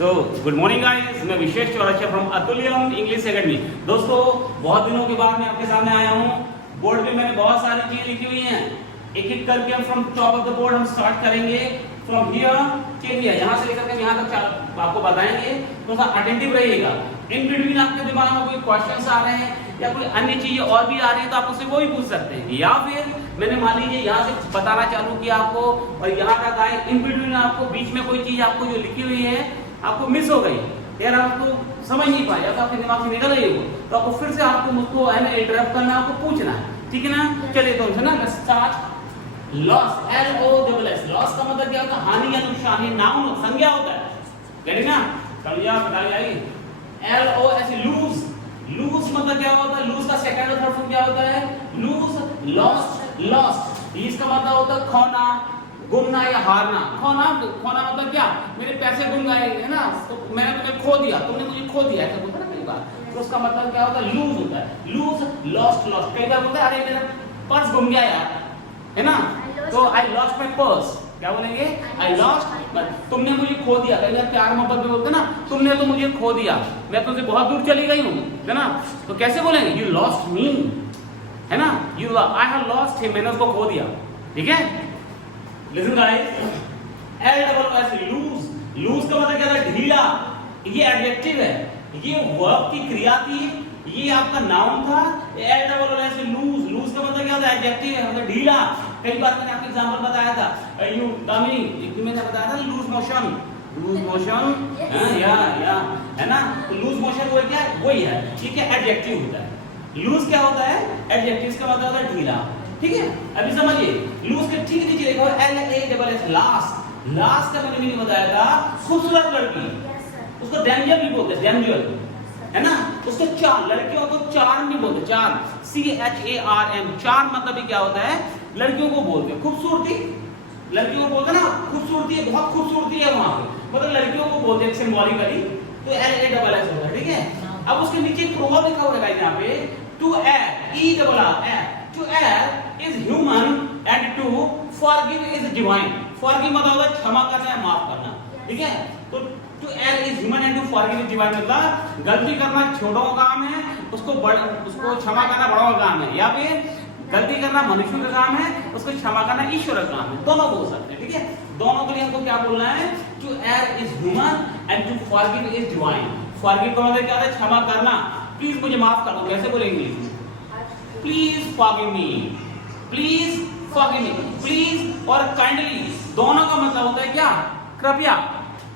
तो good morning guys, मैं विशेष Chaurasia from Atulyam English academy. दोस्तों, बहुत दिनों के बाद मैं आपके सामने आया हूँ। बोर्ड पे मैंने बहुत सारी चीजें लिखी हुई हैं, एक एक करके हम from top of the board हम स्टार्ट करेंगे। फ्रॉम हियर टिल हियर, यहाँ से लेकर के यहाँ तक आपको बताएंगे। तो थोड़ा अटेंटिव रहिएगा। इन बिटवीन आपके दिमाग में कोई क्वेश्चंस आ रहे हैं या कोई अन्य चीजें और भी आ रही है तो आप उससे वो भी पूछ सकते हैं, या फिर मैंने मान लीजिए यहाँ से बताना चालू किया आपको और यहाँ तक आए, इन बिटवीन आपको बीच में कोई चीज आपको जो लिखी हुई है आपको मिस हो गई, यार आपको समझ नहीं पाया तो आपके दिमाग से निकल गई वो, तो आपको फिर से आपको मुझको इंटरप्ट करना, आपको पूछना है, ठीक है ना। चलिए तो है ना, स्टार्ट। लॉस, LOSS, लॉस का मतलब क्या होता है? हानि या नुकसान, ये नाउन संज्ञा होता है, करें ना। समझिए आप, बताइए। LOS, लूज, लूज मतलब क्या होता है? लूज का सेकंड और थर्ड फॉर्म क्या होता है? Lose, lost, lost. इसका मतलब होता है खोना, गुमना या हारना। खोना, खोना मतलब क्या? मेरे पैसे गुम गए, है ना, तो मैंने तुम्हें खो दिया, तुमने मुझे खो दिया, ऐसा बोलता है ना कई बार, तो उसका मतलब क्या होता है? लूज होता है। Lose, lost, lost. कई बार बोलते हैं अरे मेरा पर्स गुम गया यार, है ना, तो आई लॉस्ट माय पर्स। क्या बोलेंगे? आई लॉस्ट, तुमने मुझे खो दिया। कई बार प्यार मोहब्बत में बोलते ना, तुमने तो मुझे खो दिया, मैं तुमसे बहुत दूर चली गई हूँ, है ना, तो कैसे बोलेंगे? यू लॉस्ट मी, है ना, you I have lost him, मैंने उसको खो दिया, ठीक है। Listen guys, LOS, lose, lose का मतलब क्या है? ढीला। ये एडजेक्टिव है, ये वर्ब की क्रिया थी, ये आपका नाउन था। LOS, लूज, लूज का मतलब क्या होता है? एडजेक्टिव है, मतलब ढीला। कई बार मैंने आपको एग्जांपल बताया था, यू दामिनी, एक दिन मैंने बताया था लूज मोशन, लूज मोशन, या है ना, तो लूज मोशन वो क्या है? वही है, ठीक है, एडजेक्टिव होता है। लूज क्या होता है? एडजेक्टिव का मतलब होता है ढीला, ठीक है। अभी समझिए, लूज के ठीक नीचे देखो LASS, लास्ट, लास्ट का मैंने नहीं बताया था, खूबसूरत लड़की, उसको डेंजर भी बोलते हैं, डेंजर, है ना, उसको चार, लड़कियों को चार्म भी बोलते हैं, चार्म, CHARM, चार्म मतलब भी क्या होता है? लड़कियों को बोलते हैं खूबसूरती, लड़कियों को बोलते हैं ना खूबसूरती है, बहुत खूबसूरती है वहां पे, मतलब लड़कियों को बोलते हैं सिंबॉलिकली, तो LASS होता है, ठीक है। अब उसके नीचे प्रोवर्ब लिखा हुआ है यहाँ पे, to err, to err is human and to forgive is divine. Forgive मतलब होता है क्षमा करना या माफ करना, ठीक है। तो to err is human and to forgive is divine मतलब गलती करना छोटों का काम है, उसको क्षमा करना बड़ों का काम है, या फिर गलती करना मनुष्य का काम है, उसको क्षमा करना ईश्वर का काम है, दोनों बोल सकते हैं, ठीक है। दोनों के लिए हमको क्या बोलना है? to err is human and to forgive is divine. forgive का मतलब क्या होता है? क्षमा करना, प्लीज मुझे माफ कर दो, कैसे बोलेंगे? Please forgive me, please forgive me. Please और काइंडली दोनों का मतलब होता है क्या? कृपया।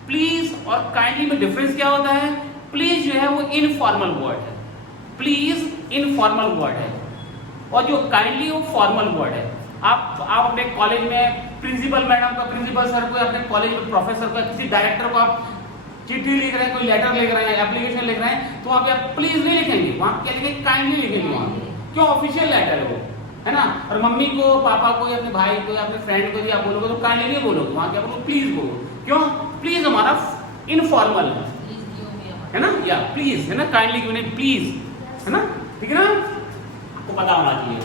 प्लीज और काइंडली में डिफरेंस क्या होता है? प्लीज जो है वो इनफॉर्मल वर्ड है, प्लीज इनफॉर्मल वर्ड है, और जो काइंडली वो फॉर्मल वर्ड है। आप अपने कॉलेज में प्रिंसिपल मैडम को, प्रिंसिपल सर को, अपने कॉलेज में प्रोफेसर को, किसी डायरेक्टर को आप चिट्ठी लिख रहे हैं, कोई लेटर लिख रहे हैं, एप्लीकेशन लिख रहे हैं, तो वहां पे आप प्लीज नहीं लिखेंगे, वहां क्या लिखेंगे? काइंडली लिखेंगे वहां पे। क्यों? ऑफिशियल लेटर है वो, है ना। और मम्मी को, पापा को, या अपने भाई को, या अपने फ्रेंड को आप बोलोगे तो काइंडली नहीं बोलोगे, वहां क्या बोलोगे? प्लीज बोलो। क्यों? प्लीज हमारा इनफॉर्मल है ना, या प्लीज है ना, काइंडली क्यों नहीं, प्लीज, है ना, ठीक है ना, आपको पता होना चाहिए।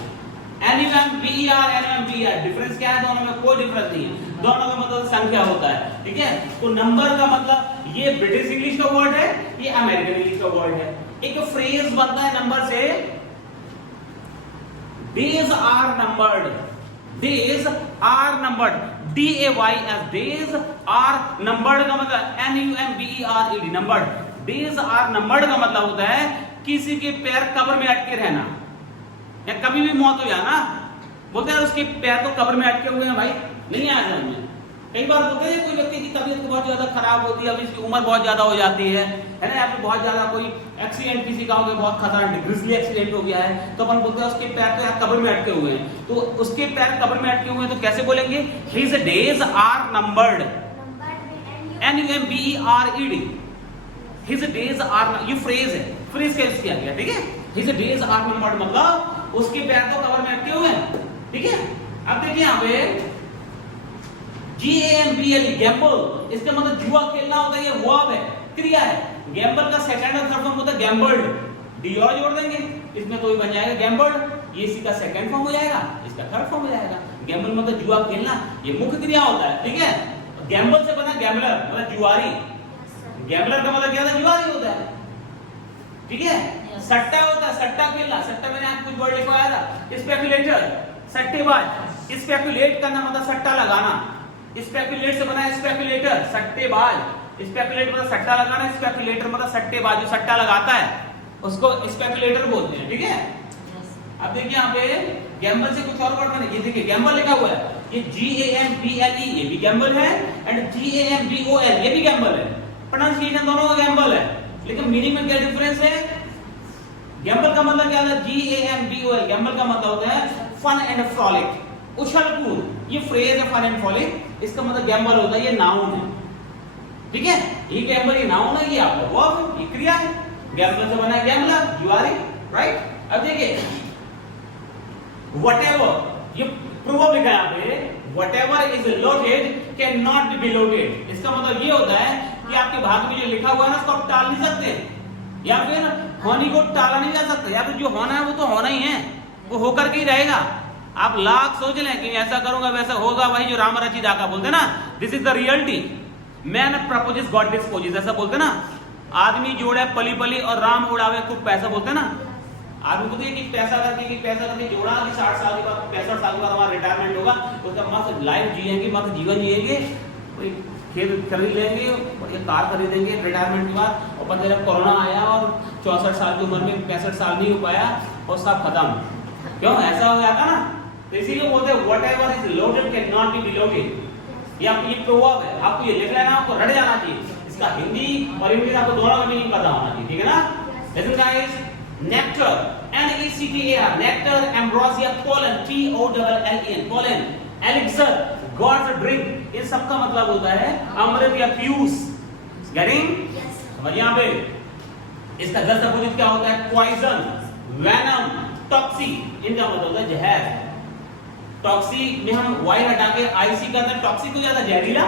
NER, डिफरेंस क्या है? दोनों में कोई डिफरेंस नहीं है, दोनों का मतलब संख्या होता है, ठीक है। तो नंबर का मतलब ये ब्रिटिश इंग्लिश का वर्ड है, ये अमेरिकन इंग्लिश का वर्ड है। एक फ्रेज बनता है नंबर से, days are numbered, days are numbered, DAYS, days are numbered का मतलब NUMBERED, numbered, days are numbered का मतलब होता है किसी के पैर कब्र में अटके रहना, या कभी भी मौत हो जाना, बोलते हैं उसके पैर तो कब्र में अटके हुए हैं भाई, नहीं आया समझ में। कई बार बोलते हैं कोई व्यक्ति की तबीयत बहुत ज्यादा खराब होती है, अभी इसकी उम्र बहुत ज्यादा हो जाती है ना, या फिर बहुत ज्यादा कोई एक्सीडेंट किसी का हो गया, बहुत खतरनाक ग्रिजली एक्सीडेंट हो गया है, तो अपन बोलते हैं उसके पैर तो यार कब्र में अटके हुए हैं, तो उसके पैर कब्र में अटके हुए हैं तो कैसे बोलेंगे? His days are numbered, NUMBERED, His days are, ये फ्रेज है, फ्रेज का यूज किया गया, ठीक है। His days are numbered मतलब उसके पैर तो कब्र में अटके हुए हैं, ठीक है। अब देखिए यहाँ पे GAMBLE, गैम्बल, इसका मतलब जुआ खेलना होता है, ये वर्ब है, क्रिया है। गैम्बल का सेकंड और थर्ड फॉर्म होता है गैम्बल्ड, डी और जोड़ देंगे इसमें तो ही बन जाएगा गैम्बल्ड, ये इसी का सेकंड फॉर्म हो जाएगा, इसका थर्ड फॉर्म हो जाएगा। गैम्बल मतलब जुआ खेलना, ये मुख्य क्रिया होता है, ठीक है। गैम्बल से बना गैम्बलर मतलब जुआरी, गैम्बलर का मतलब क्या होता है? जुआरी होता है, ठीक है। सट्टा होता है, सट्टा खेलना, सट्टा मैंने आपको कुछ वर्ड लिखवाया था, स्पेकुलेटर, सट्टेबाज। स्पेकुलेट करना मतलब सट्टा लगाना, स्पेकुलेट से बना है स्पेकुलेटर, सट्टेबाज। स्पेकुलेट मतलब सट्टा लगाना, स्पेकुलेटर मतलब सट्टेबाज, जो सट्टा लगाता है उसको स्पेकुलेटर बोलते हैं, ठीक है। अब देखिए यहाँ पे गैम्बल से कुछ और वर्ड बने, ये देखिए गैम्बल लिखा हुआ है, ये GAMBLE ये भी गैम्बल है, एंड GAMBOL ये भी गैम्बल है। प्रोनाउंसिएशन दोनों का गैम्बल है, लेकिन मीनिंग में क्या डिफरेंस है? गैम्बल का मतलब क्या होता है? GAMBOL गैम्बल का मतलब होता है फन एंड फ्रॉलिक, उछल कूद। ये फ्रेज है फन एंड फ्रॉलिक, इसका मतलब गैम्बल होता है, ये नाउन है, ठीक है। ये गैम्बल ये नाउन है, ये आपका वर्ब, ये क्रिया है। गैम्बल से बना है गैम्बलर, जुआरी, राइट। अब देखिए whatever, ये प्रूव लिखा है यहाँ पे, whatever is loaded cannot be beloaded। इसका मतलब ये होता है कि आपके भाग में जो लिखा हुआ है ना, उसको आप टाल नहीं सकते, या फिर होनी को टाला नहीं जा सकता, या फिर जो होना है वो तो होना ही है, वो होकर के ही रहेगा। आप लाख सोच लें कि ऐसा करूंगा वैसा होगा, वही जो राम रची डाका बोलते ना, this is the reality. Man proposes God disposes, ऐसा बोलते ना। आदमी जोड़े पली पली और राम उड़ावे खूब पैसा, बोलते ना। आदमी को कि पैसा करके जोड़ा कि 60 साल के बाद 65 साल के बाद हमारा रिटायरमेंट होगा, उसका मस्त लाइफ जिएंगे, मस्त जीवन जिएंगे, कोई खेत खरीद लेंगे, बढ़िया कार खरीदेंगे रिटायरमेंट के बाद। और पता चला कोरोना आया और 64 साल की उम्र में 65 साल नहीं हो पाया और सब खत्म। क्यों ऐसा हो जाता ना? तो इसीलिए बोलते हैं whatever is loaded can not be deloaded. ये आपकी प्रोवर्ब है, आपको ये लिख लेना, आपको रट जाना चाहिए। इसका हिंदी और इंग्लिश आपको दोनों का मीनिंग पता होना चाहिए, ठीक है ना। Listen guys, nectar, NECTAR, nectar, ambrosia, pollen, POLLEN, pollen, elixir, God's drink, इन सब का मतलब होता है अमृत या पीयूष। गेटिंग? और यहाँ पे इसका गलत अपोजिट क्या होता है? पॉइजन, वेनम, टॉक्सी, इनका मतलब होता है जहर। टॉक्सी में हम वाई हटा के आईसी करते हैं, टॉक्सी को ज्यादा जहरीला।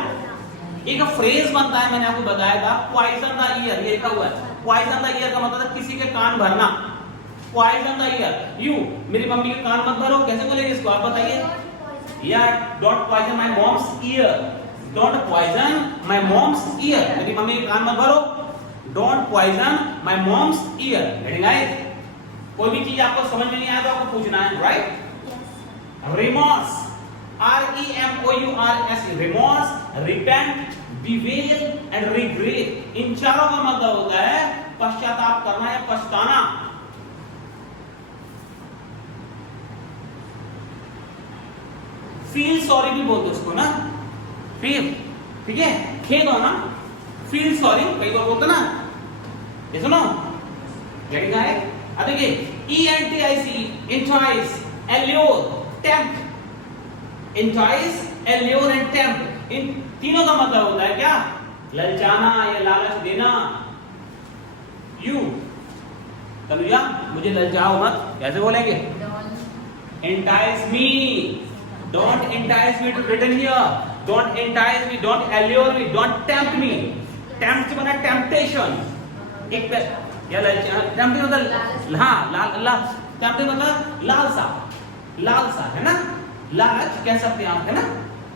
एक फ्रेज बनता है, मैंने आपको बताया था, पॉइजन द ईयर, ये लिखा हुआ है। पॉइजन द ईयर का मतलब है किसी के कान भरना। पॉइजन द ईयर, यू मेरी मम्मी के कान मत भरो, कैसे बोलेंगे इसको आप बताइए? या don't poison my mom's ear, don't poison my mom's ear, मेरी मम्मी के कान मत भरो, don't poison my mom's ear. Getting guys? कोई भी चीज आपको समझ में नहीं आया तो आपको पूछना है, right? Remorse, REMOURS, remorse, repent, bewail and regret, इन चारों का मतलब होता है पश्चाताप करना या पछताना। फील सॉरी भी बोलते उसको ना, फील, ठीक है, खेद होना, फील सॉरी कई बार बोलते ना, ये सुनो। गेटिंग है? अब देखिए ENTICE, entice, allure, tempt, entice, allure and tempt, इन तीनों का मतलब होता है क्या? ललचाना या लालच देना। यू तनुजा मुझे ललचाओ मत, कैसे बोलेंगे? entice me, don't entice me to return here, don't entice me, don't allure me, don't tempt me। tempt से बना temptation, एक या ललचा, tempt मतलब हाँ tempt मतलब लालसा, लालसा है ना, लालच कह सकते हैं आप, है ना,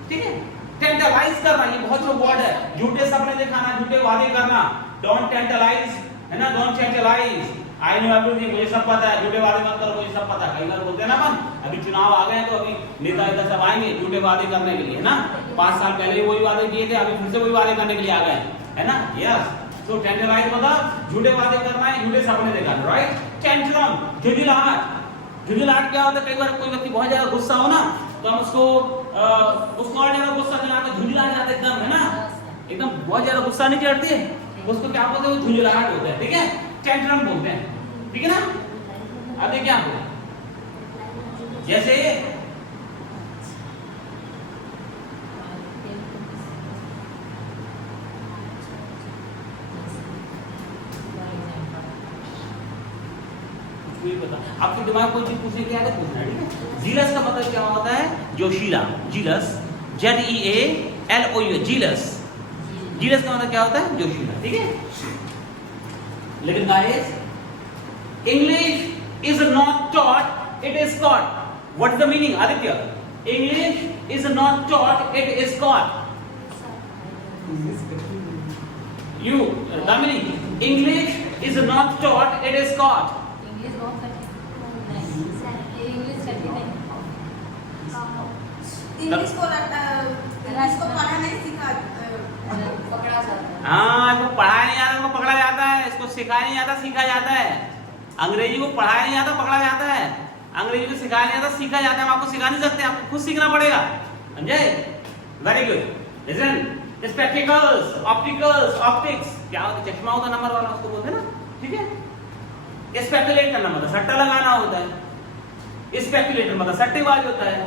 ठीक है। टेंटलाइज करना, ये बहुत जो वर्ड है, झूठे सपने दिखाना, झूठे वादे करना, डोंट टेंटलाइज, है ना, don't tantalise, I know everything, मुझे सब पता है, झूठे वादे मत करो, मुझे सब पता है। कई बार बोलते हैं ना अपन, अभी चुनाव आ गए तो अभी नेता इधर सब आएंगे झूठे वादे करने के लिए, है ना। 5 साल पहले वही वादे किए थे, अभी फिर से वही वादे करने के लिए आ गए, है ना। यस, तो टेंटलाइज मतलब झूठे वादे करना है, झूठे सपने दिखाना, राइट। टेंट्रम, झुंझुलाहट, झुंझुलाहट क्या होता है? कई बार कोई व्यक्ति बहुत ज्यादा गुस्सा हो ना, तो हम उसको और ज्यादा गुस्सा दिलाते, झुंझुला जाते एकदम, है ना, एकदम बहुत ज्यादा गुस्सा नहीं चढ़ती है, उसको क्या बोलते हैं? झुंझुलाहट होता है, ठीक है, टेंट्रम बोलते हैं, ठीक है ना। अब देखिए आपको जैसे आपके दिमाग को चीज पूछने के आगे पूछना है, ठीक है। जीलस का मतलब क्या होता है? जोशीला, जीलस, ZEALOU, जीलस, जीलस का मतलब क्या होता है? जोशीला, ठीक है। लेकिन guys, English is not taught, it is caught. What is the meaning Aditya? English is not taught, it is caught. You, Damini, English is not taught, it is caught. English बहुत कठिन नहीं, इंग्लिश कठिन नहीं। इंग्लिश को पढ़ा नहीं सीखा, पकड़ा जाता है। हाँ, इसको पढ़ाया नहीं जाता, इसको पकड़ा जाता है। इसको सिखाया नहीं जाता, सीखा जाता है। अंग्रेजी को पढ़ाया नहीं जाता, पकड़ा जाता है। अंग्रेजी को सिखाया नहीं जाता, सीखा जाता है। हम आपको सिखा नहीं सकते, आपको खुद सीखना पड़ेगा। समझे? Very good. Listen, spectacles, opticals, optics, क्या होता है? चश्मा होता है नंबर वाला, उसको बोलते हैं ना, ठीक है? स्पेकुलेट करना मतलब सट्टा लगाना होता है। स्पेकुलेटर मतलब सट्टेबाज होता है।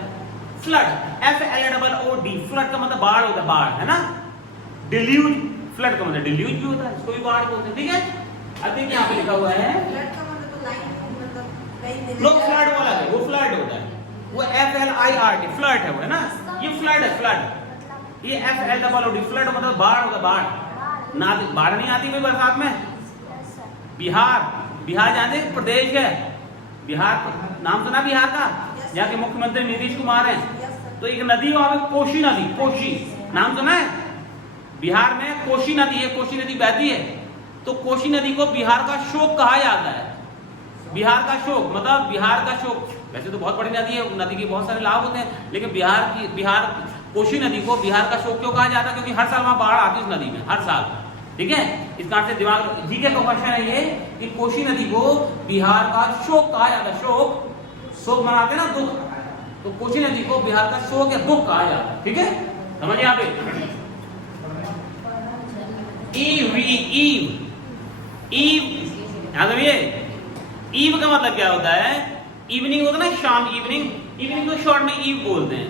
फ्लड, FLOOD, फ्लड का मतलब बाढ़ होता है, बाढ़, है ना? डिल्यूज, फ्लड का मतलब डिल्यूज भी होता है, इसको भी बाढ़ बोलते हैं, ठीक है? अब देखिए यहाँ पे लिखा हुआ है, फ्लड का मतलब तो लाइन, मतलब लाइन देने लोग फ्लड वाला है, वो फ्लड होता है, वो FLIRD, फ्लड है वो, है ना? ये फ्लड है, फ्लड। ये FLOOD, फ्लड मतलब बाढ़ होता है, बाढ़। ना बाढ़ नहीं आती कोई बरसात में। बिहार, बिहार जानते हैं प्रदेश है, बिहार नाम सुना बिहार का, जहाँ के मुख्यमंत्री नीतीश कुमार हैं। तो एक नदी वहां पे कोशी नदी, कोशी नाम सुना है? बिहार में कोशी नदी है, कोशी नदी बहती है। तो कोशी नदी को बिहार का शोक कहा जाता है। बिहार का शोक मतलब बिहार का शोक, वैसे तो बहुत बड़ी नदी है, नदी के बहुत सारे लाभ होते हैं, लेकिन बिहार कोशी नदी को बिहार का शोक क्यों कहा जाता है? क्योंकि हर साल वहां बाढ़ आती है उस नदी में, हर साल, ठीक है? इस कारण से दिमाग जीके का क्वेश्चन है ये कि कोशी नदी को बिहार का शोक कहा जाता है। शोक, शोक मनाते हैं ना, दुख, तो कोशी नदी को बिहार का शोक या दुख कहा जाता है, ठीक है? समझिए यहाँ पे ईव का मतलब क्या होता है? इवनिंग होता है ना, शाम, इवनिंग। इवनिंग को शॉर्ट में ईव बोलते हैं।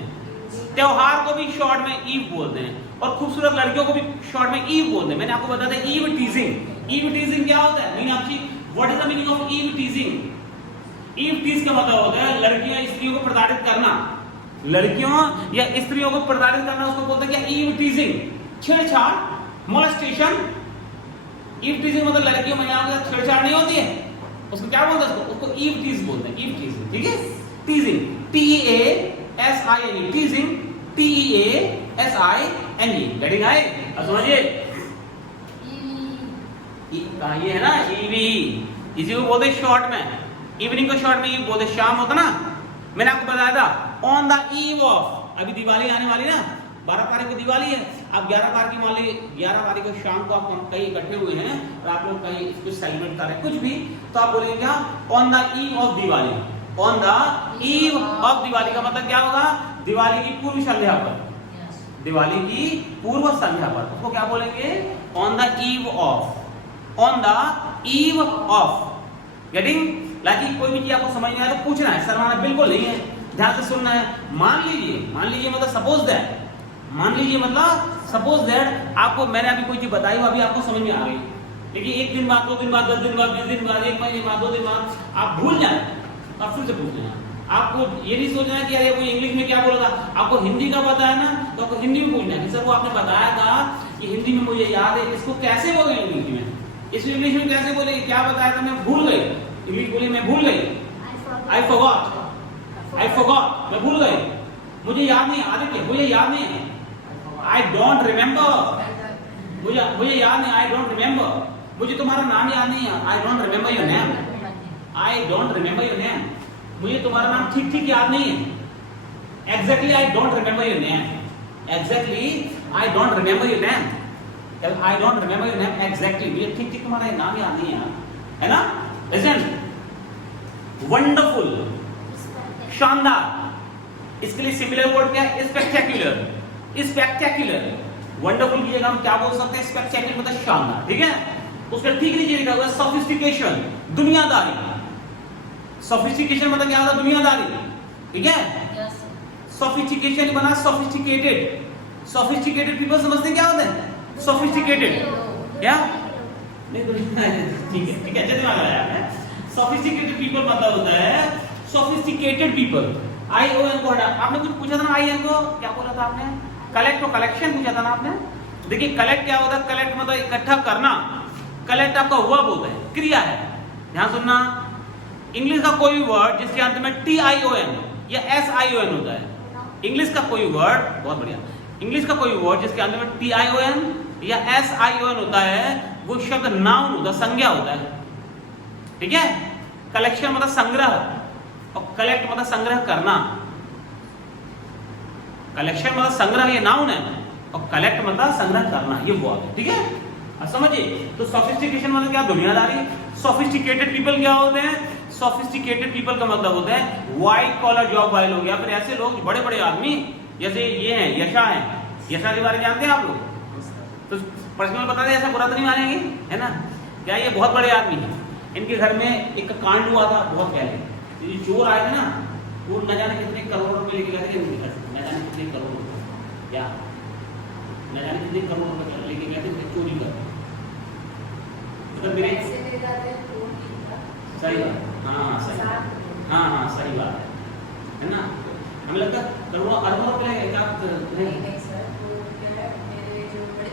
त्योहार को भी शॉर्ट में ईव बोलते हैं, और खूबसूरत लड़कियों को भी शॉर्ट में ईव बोलते हैं। मैंने आपको बताया था ईव टीजिंग। ईव टीजिंग क्या होता है? Meenakshi, what is the meaning of eve teasing? Eve tease का मतलब होता है लड़कियां स्त्रियों को प्रताड़ित करना, लड़कियों या स्त्रियों को प्रताड़ित करना, उसको बोलते हैं क्या? ईव टीजिंग, छेड़छाड़, मोलेस्टेशन। ईव टीजिंग मतलब लड़कियों महिलाओं के साथ छेड़छाड़ नहीं होती है, उसको क्या बोलते हैं? उसको ईव टीज बोलते हैं, ईव टीजिंग, ठीक है? टीजिंग, TEASING, टीजिंग, TEASING, गेटिंग आई? अब समझिए, ये है ना ईवी, इसी को बोलते हैं शॉर्ट में, इवनिंग को शॉर्ट में ईव बोलते हैं, शाम होता ना। मैंने आपको बताया था ऑन द ईव ऑफ, अभी दिवाली आने वाली ना, 12 तारीख को दिवाली है। अब 11 तारीख की मान ली 11 तारीख को शाम को आप कहीं इकट्ठे हुए हैं और आप लोग कहीं कुछ सेलिब्रेट कर रहे हैं, कुछ भी, तो आप बोलेंगे क्या? On the eve of Diwali. On the eve of Diwali का मतलब क्या होगा? दिवाली की पूर्व संध्या पर, दिवाली की पूर्व संध्या पर, उसको क्या बोलेंगे? On the eve of, on the eve of. Getting? Like कोई भी चीज आपको समझ नहीं आया तो पूछना है, शर्माना बिल्कुल नहीं है, ध्यान से सुनना है। मान लीजिए मतलब सपोज दैट, मान लीजिए मतलब सपोज दैट आपको मैंने अभी कोई चीज बताई, वो अभी आपको समझ में आ गई, लेकिन एक दिन बाद, 2 दिन बाद, 10 दिन बाद, 20 दिन बाद, 1 महीने बाद, 2 दिन बाद आप भूल जाए, आप फिर से पूछ लेना। आपको ये नहीं सोचना है कि अरे वो इंग्लिश में क्या बोला था, आपको हिंदी का पता है ना, तो आपको हिंदी में पूछना है कि सर वो आपने बताया था, ये हिंदी में मुझे याद है, इसको कैसे बोले इंग्लिश में, इसको इंग्लिश में कैसे बोले, क्या बताया था, मैं भूल गई, इंग्लिश बोली मैं भूल गई, आई फॉरगॉट, मैं भूल गई, मुझे याद नहीं, आदित्य मुझे याद नहीं है, आई डोंट रिमेम्बर, मुझे याद नहीं, आई डोंट रिमेम्बर, मुझे तुम्हारा नाम याद नहीं है, I don't remember your name, I don't remember your name, मुझे तुम्हारा नाम ठीक ठीक याद नहीं है, exactly I don't remember your name, exactly I don't remember your name, I don't remember your name exactly, मुझे ठीक ठीक तुम्हारा नाम याद नहीं है ना? लिसन, वंडरफुल, शानदार, इसके लिए सिमिलर वर्ड क्या है? Spectacular, spectacular. वंडरफुल की जगह हम क्या बोल सकते हैं? स्पेक्टेक्युलर मतलब शानदार, ठीक है? उसका ठीक नीचे लिखा हुआ है सोफिस्टिकेशन, दुनियादारी। सोफिस्टिकेशन मतलब क्या होता है? दुनियादारी, ठीक है? सोफिस्टिकेशन बना सोफिस्टिकेटेड, सोफिस्टिकेटेड पीपल समझते हैं क्या होता है? सोफिस्टिकेटेड क्या? नहीं ठीक है, ठीक है, जल्दी मांगा यार। सोफिस्टिकेटेड पीपल मतलब होता है सोफिस्टिकेटेड पीपल। ION को हटा, आपने कुछ पूछा था ना, ION को क्या बोला था आपने? कलेक्ट और कलेक्शन पूछा था ना आपने। देखिए कलेक्ट क्या होता है? कलेक्ट मतलब इकट्ठा करना, कलेक्ट आपका वर्ब होता है, क्रिया है। ध्यान सुनना, इंग्लिश का कोई वर्ड जिसके अंत में TION या SION होता है, इंग्लिश का कोई वर्ड, बहुत बढ़िया, इंग्लिश का कोई वर्ड जिसके अंदर में TION या SION होता है, वो शब्द नाउन होता है, संज्ञा होता है, ठीक है। कलेक्शन मतलब संग्रह, और कलेक्ट मतलब संग्रह करना। कलेक्शन मतलब संग्रह, ये नाउन है, और कलेक्ट मतलब संग्रह करना, ये वर्ड है, ठीक है। अब समझिए, तो सोफिस्टिकेशन मतलब क्या? दुनियादारी। सोफिस्टिकेटेड पीपल क्या होते हैं? सोफिस्टिकेटेड पीपल का मतलब होता है व्हाइट कॉलर जॉब वाले लोग, या फिर ऐसे लोग बड़े बड़े आदमी, जैसे ये हैं यशा है। यशा के बारे में जानते हैं आप लोग? तो पर्सनल बता दें, ऐसा बुरा तो नहीं मानेंगे, है ना? क्या ये बहुत बड़े आदमी हैं। इनके घर में एक कांड हुआ था बहुत पहले। ये चोर आए थे ना, वो न जाने कितने करोड़ रुपए लेके गए थे, न जाने कितने करोड़ रुपए, या न जाने कितने करोड़ रुपए लेके गए थे चोरी कर। तो मेरे सही बात, हाँ सही, हाँ सही बात है ना। हमें लगता है करोड़ों अरबों रुपए क्या नहीं सर, वो क्या है, मेरे जो बड़े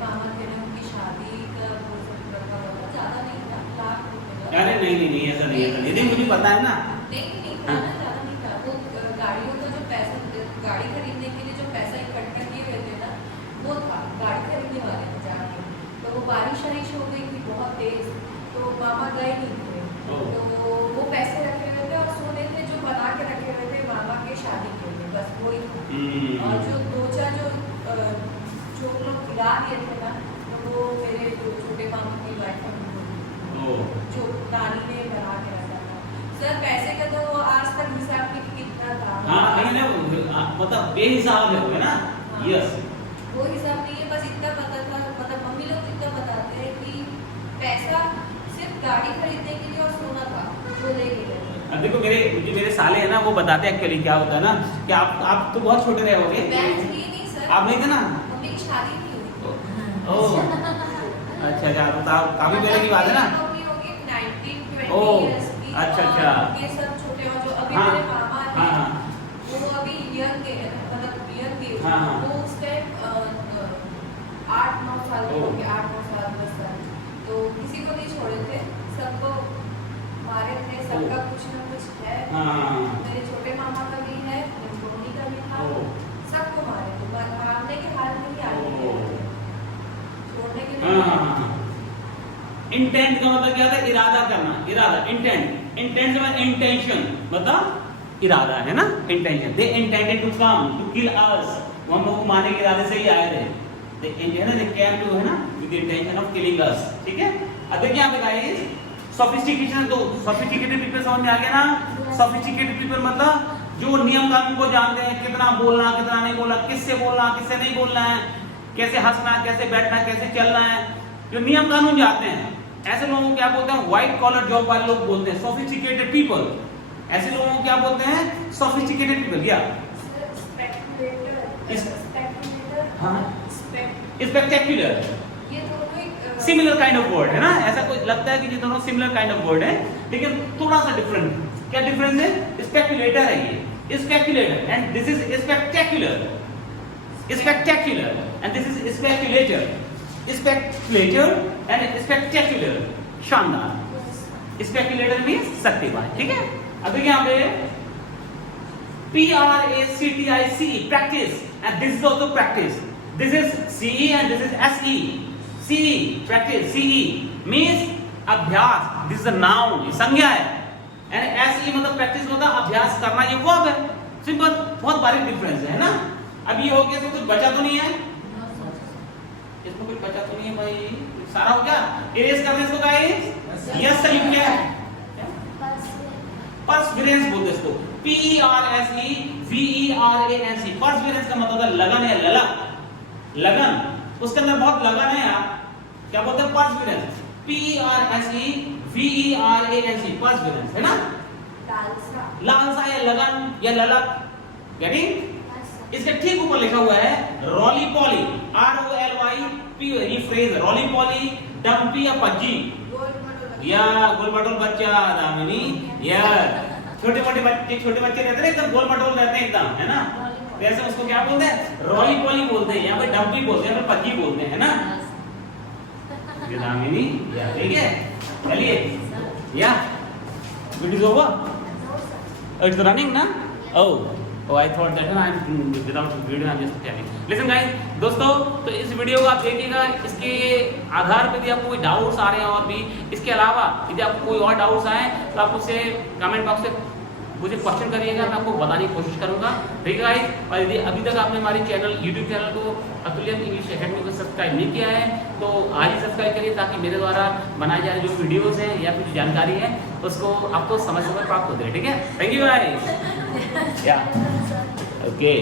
मामा थे ना, उनकी शादी का वो सब रखा हुआ था, ज्यादा नहीं था, लाख रुपए का। अरे नहीं ऐसा नहीं, ऐसा नहीं, मुझे पता है ना। नहीं था ना, ज्यादा नहीं था। वो गाड़ियों का जो पैसा, गाड़ी खरीदने के लिए जो पैसा इकट्ठा किए हुए थे ना, वो था, गाड़ी खरीदने वाले थे जाके। तो वो बारिश हो गई थी बहुत तेज, तो मामा गए नहीं थे, तो वो पैसे रखे हुए थे और सोने थे जो बना के रखे हुए थे मामा के शादी के लिए, बस वही था। और जो दो चार जो लोग गिरा दिए थे ना, तो वो मेरे जो छोटे मामा की वाइफ है, जो नानी ने बना के रखा था। सर पैसे का तो आज तक हिसाब नहीं कितना था। हाँ नहीं मतलब बेहिसाब है ना। यस, वो हिसाब नहीं है, बस इतना पता था, मतलब मम्मी लोग इतना बताते हैं कि पैसा सिर्फ गाड़ी खरीदने के लिए और सोना था जो ले गए थे। अब देखो मेरे साले हैं ना, वो बताते हैं एक्चुअली क्या होता है ना, कि आप तो बहुत छोटे रहे होगे, नहीं सर, आप नहीं थे ना, मम्मी की शादी नहीं हुई। ओह अच्छा, तो काफी पहले की बात है ना। मम्मी होगी 19-20 ओह, इयर्स की। अच्छा। ये सब छोटे, और जो अभी हाँ, मेरे मामा हाँ, हैं, हाँ, वो अभी यंग है, मतलब यंग है, हाँ, हाँ। वो उस टाइम 8-9 साल के ओह। होंगे, 8-9 साल 10 साल। तो किसी को नहीं छोड़े थे, सबको मारे थे, सबका कुछ ना कुछ है। हाँ। मेरे छोटे मामा का भी है, मेरी मम्मी का भी था, ओह। सबको मारे थे, पर मारने के हाल में ही आए थे, ओह। छोड़ने के हाँ। इंटेंट का मतलब क्या था? इरादा करना, इरादा, इंटेंट। इंटेंट से मतलब इंटेंशन, मतलब इरादा है ना, intention. They intended to come to kill us, वो हम लोग को मारने के इरादे से ही आए थे। दे इंटेंड, दे केम टू, है ना, with the intention of killing us, ठीक है। अब देखिए यहाँ पे गाइस, सोफिस्टिकेशन, तो सोफिस्टिकेटेड पीपल समझ में आ गया ना। सोफिस्टिकेटेड पीपल मतलब जो नियम कानून को जानते हैं, कितना बोलना कितना नहीं बोलना, किससे बोलना किससे नहीं बोलना है, कैसे हंसना कैसे बैठना कैसे चलना है, जो नियम कानून जानते हैं, ऐसे लोगों को क्या बोलते हैं? व्हाइट कॉलर जॉब वाले लोग बोलते हैं सोफिस्टिकेटेड पीपल। ऐसे लोगों को क्या बोलते हैं? Sophisticated people. या हाँ, स्पेक्टेक्युलर, ये दोनों एक सिमिलर काइंड ऑफ वर्ड है ना। ऐसा कोई लगता है कि ये दोनों सिमिलर काइंड ऑफ वर्ड है, लेकिन थोड़ा सा डिफरेंट। क्या डिफरेंस है? स्पेक्युलेटर है ये, speculator, and this is spectacular. Spectacular and this is speculator. Speculator and spectacular, शानदार। स्पेक्युलेटर मींस सट्टेबाज, ठीक है। अब देखिए यहाँ पे PRACTICE, practice, and this is also practice. This is CE and this is SE. CE, practice. CE means अभ्यास, this is a noun, ये संज्ञा है। and SE मतलब practice होता है अभ्यास करना, ये verb है। सिंपल, बहुत बारीक डिफरेंस है ना। अब ये हो गया, तो कुछ बचा तो नहीं है इसमें, कुछ बचा तो नहीं है भाई, सारा हो गया। इरेज करने इसको गाइस, यस सर, क्या है? परसिवरेंस बोलते हैं इसको, PERSEVERANC। परसिवरेंस का मतलब है लगन है, लगन, उसके अंदर बहुत लगन है यार, क्या बोलते हैं? परसिवरेंस। PRSEVERANC, परसिवरेंस, है ना। लालसा या लगन या ललक, गेटिंग। इसके ठीक ऊपर लिखा हुआ है रोली पॉली, ROLYP, ये फ्रेज रोली पॉली, डम्पी या पज्जी, या गोल मटोल बच्चा दामिनी, या छोटे बच्चे रहते हैं एकदम गोल मटोल रहते हैं एकदम, है ना। वैसे उसको क्या बोलते हैं? रोली पॉली बोलते हैं, या फिर डम्पी बोलते हैं, या फिर पज्जी बोलते हैं, है ना। ये दामिनी, या ठीक है। चलिए, या it is over, it's running ना। ओह Oh, I thought that I'm without video I'm just telling. Listen guys, दोस्तों तो इस वीडियो को आप देखिएगा, इसके आधार पर यदि आपको कोई डाउट्स आ रहे हैं और भी इसके अलावा यदि आपको कोई और डाउट्स आए तो आप उसे कमेंट बॉक्स में मुझे क्वेश्चन करिएगा, मैं आपको बताने की कोशिश करूंगा, ठीक है गाइस। और यदि अभी तक आपने हमारे चैनल यूट्यूब चैनल को अतुल्यम इंग्लिश एकेडमी को सब्सक्राइब नहीं किया है तो आज ही सब्सक्राइब करिए, ताकि मेरे द्वारा बनाए जा रहे जो वीडियोस हैं या फिर जानकारी है उसको आपको समय समय प्राप्त होते रहे, ठीक है। Thank you guys. या ओके।